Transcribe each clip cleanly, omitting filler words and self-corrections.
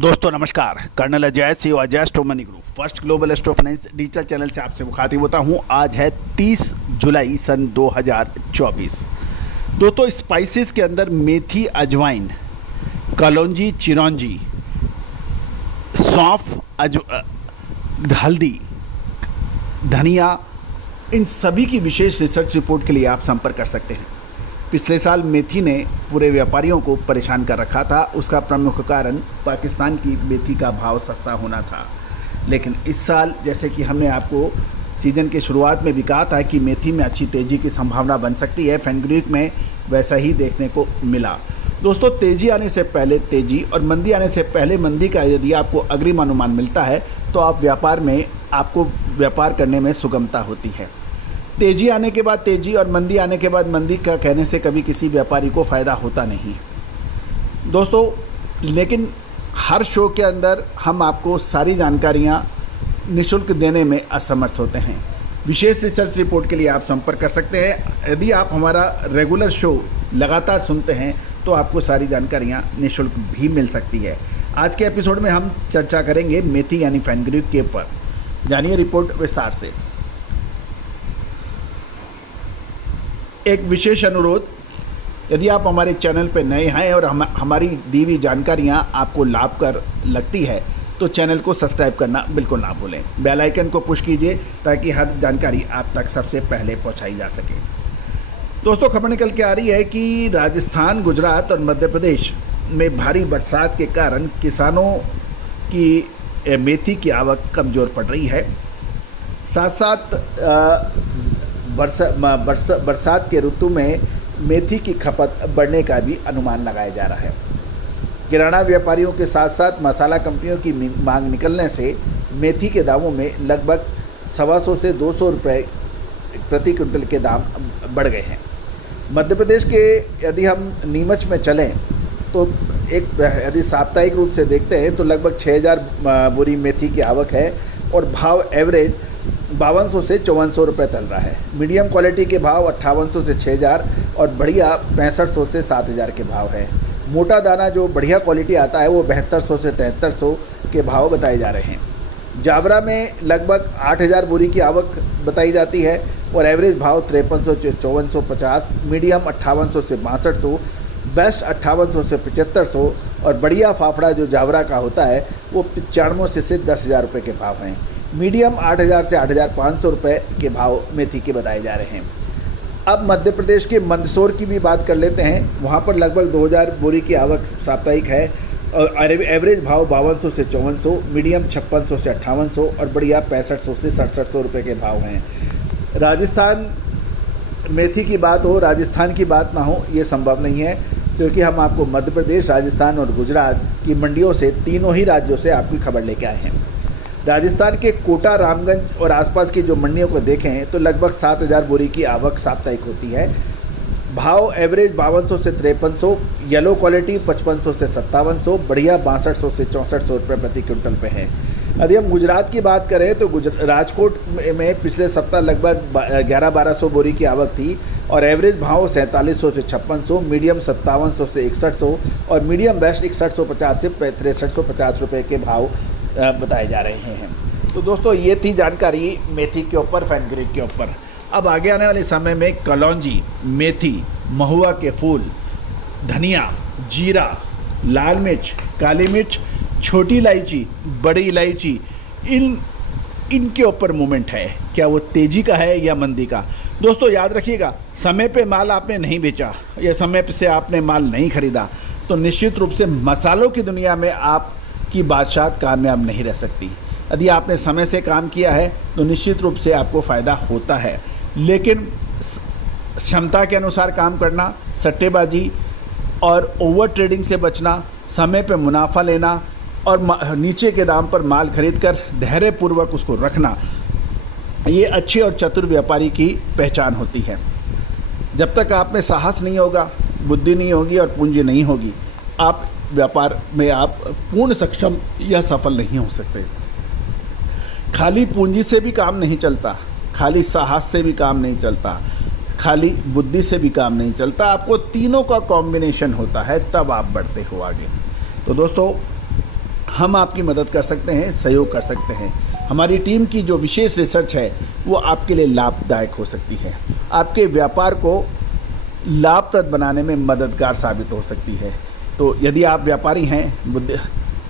दोस्तों नमस्कार। Colonel Ajay C Ajay astro money group first global astro finance digital channel से आपसे मुखातिब होता हूं। आज है 30 जुलाई सन 2024। दोस्तों स्पाइसेस के अंदर मेथी, अजवाइन, कलौंजी, चिरौंजी, सौंफ, हल्दी, धनिया, इन सभी की विशेष रिसर्च रिपोर्ट के लिए आप संपर्क कर सकते हैं। पिछले साल मेथी ने पूरे व्यापारियों को परेशान कर रखा था। उसका प्रमुख कारण पाकिस्तान की मेथी का भाव सस्ता होना था। लेकिन इस साल जैसे कि हमने आपको सीज़न के शुरुआत में भी कहा था कि मेथी में अच्छी तेज़ी की संभावना बन सकती है, फेनग्रीक में वैसा ही देखने को मिला। दोस्तों तेज़ी आने से पहले तेज़ी और मंदी आने से पहले मंदी का यदि आपको अग्रिम अनुमान मिलता है तो आपको व्यापार करने में सुगमता होती है। तेज़ी आने के बाद तेज़ी और मंदी आने के बाद मंदी का कहने से कभी किसी व्यापारी को फ़ायदा होता नहीं दोस्तों। लेकिन हर शो के अंदर हम आपको सारी जानकारियाँ निःशुल्क देने में असमर्थ होते हैं। विशेष रिसर्च रिपोर्ट के लिए आप संपर्क कर सकते हैं। यदि आप हमारा रेगुलर शो लगातार सुनते हैं तो आपको सारी जानकारियाँ निःशुल्क भी मिल सकती है। आज के एपिसोड में हम चर्चा करेंगे मेथी यानी फेनग्रीक के ऊपर। जानिए रिपोर्ट विस्तार से। एक विशेष अनुरोध, यदि आप हमारे चैनल पर नए हैं और हमारी दी हुई जानकारियाँ आपको लाभकर लगती है तो चैनल को सब्सक्राइब करना बिल्कुल ना भूलें। बेल आइकन को पुश कीजिए ताकि हर जानकारी आप तक सबसे पहले पहुंचाई जा सके। दोस्तों खबर निकल के आ रही है कि राजस्थान, गुजरात और मध्य प्रदेश में भारी बरसात के कारण किसानों की मेथी की आवक कमज़ोर पड़ रही है। साथ साथ बरसात के ऋतु में मेथी की खपत बढ़ने का भी अनुमान लगाया जा रहा है। किराना व्यापारियों के साथ साथ मसाला कंपनियों की मांग निकलने से मेथी के दामों में लगभग 125 से 200 रुपये प्रति क्विंटल के दाम बढ़ गए हैं। मध्य प्रदेश के यदि हम नीमच में चलें तो यदि साप्ताहिक रूप से देखते हैं तो लगभग 6000 बोरी मेथी की आवक है और भाव एवरेज 5200 से 5400 रुपये चल रहा है। मीडियम क्वालिटी के भाव 5800 से 6000 और बढ़िया 6500 से 7000 के भाव है। मोटा दाना जो बढ़िया क्वालिटी आता है वो 7200 से 7300 के भाव बताए जा रहे हैं। जावरा में लगभग 8000 बोरी की आवक बताई जाती है और एवरेज भाव 5300 से 5450, मीडियम 5800 से 6200, बेस्ट 5800 से 7500 और बढ़िया फाफड़ा जो जावरा का होता है वो 9500 से 10,000 रुपये के भाव हैं। मीडियम 8000 से 8500 रुपये के भाव मेथी के बताए जा रहे हैं। अब मध्य प्रदेश के मंदसौर की भी बात कर लेते हैं। वहाँ पर लगभग 2000 बोरी की आवक साप्ताहिक है और एवरेज भाव 5200 से 5400, मीडियम 5600 से 5800 और बढ़िया 6500 से 6700 रुपये के भाव हैं। राजस्थान मेथी की बात हो, राजस्थान की बात ना हो, ये संभव नहीं है क्योंकि हम आपको मध्य प्रदेश, राजस्थान और गुजरात की मंडियों से, तीनों ही राज्यों से आपकी खबर लेके आए हैं। राजस्थान के कोटा, रामगंज और आसपास की जो मंडियों को देखें तो लगभग 7000 बोरी की आवक साप्ताहिक होती है। भाव एवरेज 5200 से 5300, येलो क्वालिटी 5500 से 5700, बढ़िया 6200 से 6400 रुपये प्रति क्विंटल पे है। यदि हम गुजरात की बात करें तो राजकोट में पिछले सप्ताह लगभग 1100-1200 बोरी की आवक थी और एवरेज भाव 4700 से 5600, मीडियम 5700 से 6100 और मीडियम बेस्ट 6150 से 6350 रुपये के भाव बताए जा रहे हैं। तो दोस्तों ये थी जानकारी मेथी के ऊपर, फेनग्रीक के ऊपर। अब आगे आने वाले समय में कलौंजी, मेथी, महुआ के फूल, धनिया, जीरा, लाल मिर्च, काली मिर्च, छोटी इलायची, बड़ी इलायची, इनके ऊपर मूवमेंट है। क्या वो तेज़ी का है या मंदी का? दोस्तों याद रखिएगा, समय पे माल आपने नहीं बेचा या समय से आपने माल नहीं खरीदा तो निश्चित रूप से मसालों की दुनिया में आपकी बादशाहत कामयाब नहीं रह सकती। यदि आपने समय से काम किया है तो निश्चित रूप से आपको फ़ायदा होता है, लेकिन क्षमता के अनुसार काम करना, सट्टेबाजी और ओवर ट्रेडिंग से बचना, समय पे मुनाफा लेना और नीचे के दाम पर माल खरीदकर धैर्यपूर्वक उसको रखना, ये अच्छे और चतुर व्यापारी की पहचान होती है। जब तक आप में साहस नहीं होगा, बुद्धि नहीं होगी और पूंजी नहीं होगी, आप व्यापार में आप पूर्ण सक्षम या सफल नहीं हो सकते। खाली पूंजी से भी काम नहीं चलता, खाली साहस से भी काम नहीं चलता, खाली बुद्धि से भी काम नहीं चलता। आपको तीनों का कॉम्बिनेशन होता है, तब आप बढ़ते हो आगे। तो दोस्तों हम आपकी मदद कर सकते हैं, सहयोग कर सकते हैं। हमारी टीम की जो विशेष रिसर्च है वो आपके लिए लाभदायक हो सकती है, आपके व्यापार को लाभप्रद बनाने में मददगार साबित हो सकती है। तो यदि आप व्यापारी हैं,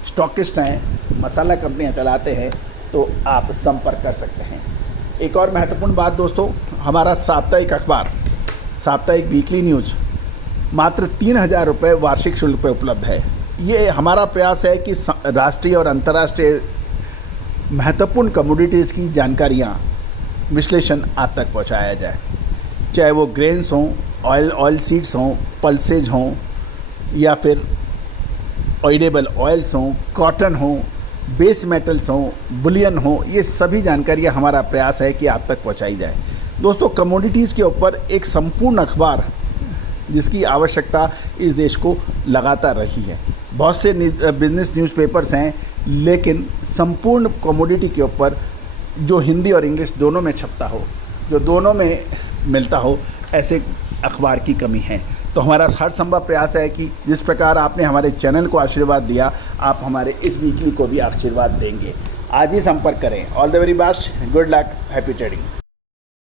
स्टॉकिस्ट हैं, मसाला कंपनियां चलाते हैं, तो आप संपर्क कर सकते हैं। एक और महत्वपूर्ण बात दोस्तों, हमारा साप्ताहिक अखबार, साप्ताहिक वीकली न्यूज मात्र 3,000 रुपये वार्षिक शुल्क पर उपलब्ध है। ये हमारा प्रयास है कि राष्ट्रीय और अंतर्राष्ट्रीय महत्वपूर्ण कमोडिटीज़ की जानकारियाँ, विश्लेषण आप तक पहुँचाया जाए, चाहे वो ग्रेन्स हों, ऑयल सीड्स हों, पल्सेज हों, या फिर ऑयलेबल ऑयल्स हों, कॉटन हों, बेस मेटल्स हों, बुलियन हों, ये सभी जानकारियाँ हमारा प्रयास है कि आप तक पहुँचाई जाए। दोस्तों, कमोडिटीज़ के ऊपर एक संपूर्ण अखबार जिसकी आवश्यकता इस देश को लगातार रही है। बहुत से बिजनेस न्यूज़पेपर्स हैं, लेकिन संपूर्ण कमोडिटी के ऊपर जो हिंदी और इंग्लिश दोनों में छपता हो, जो दोनों में मिलता हो, ऐसे अखबार की कमी है। तो हमारा हर संभव प्रयास है कि जिस प्रकार आपने हमारे चैनल को आशीर्वाद दिया, आप हमारे इस वीकली को भी आशीर्वाद देंगे। आज ही संपर्क करें। All the very best, good luck, happy trading.